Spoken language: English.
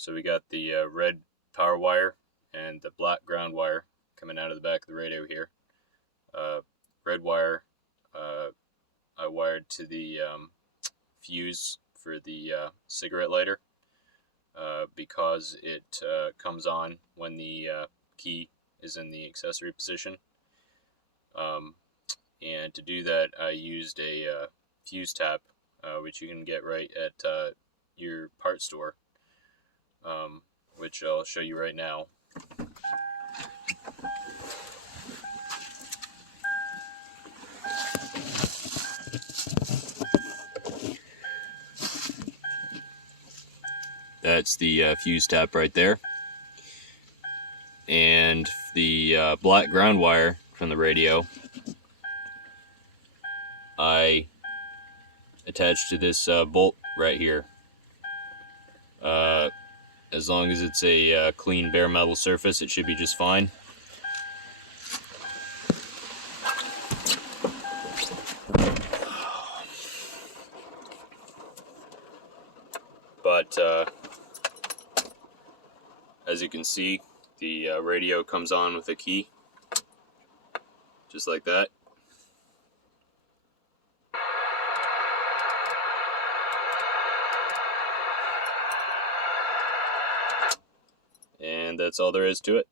So we got the red power wire and the black ground wire coming out of the back of the radio here. Red wire I wired to the fuse for the cigarette lighter because it comes on when the key is in the accessory position. And to do that, I used a fuse tap, which you can get right at your part store, which I'll show you right now. That's the fuse tap right there. And the black ground wire from the radio, I attached to this bolt right here. As long as it's a clean bare metal surface, it should be just fine. But as you can see, the radio comes on with a key, just like that. And that's all there is to it.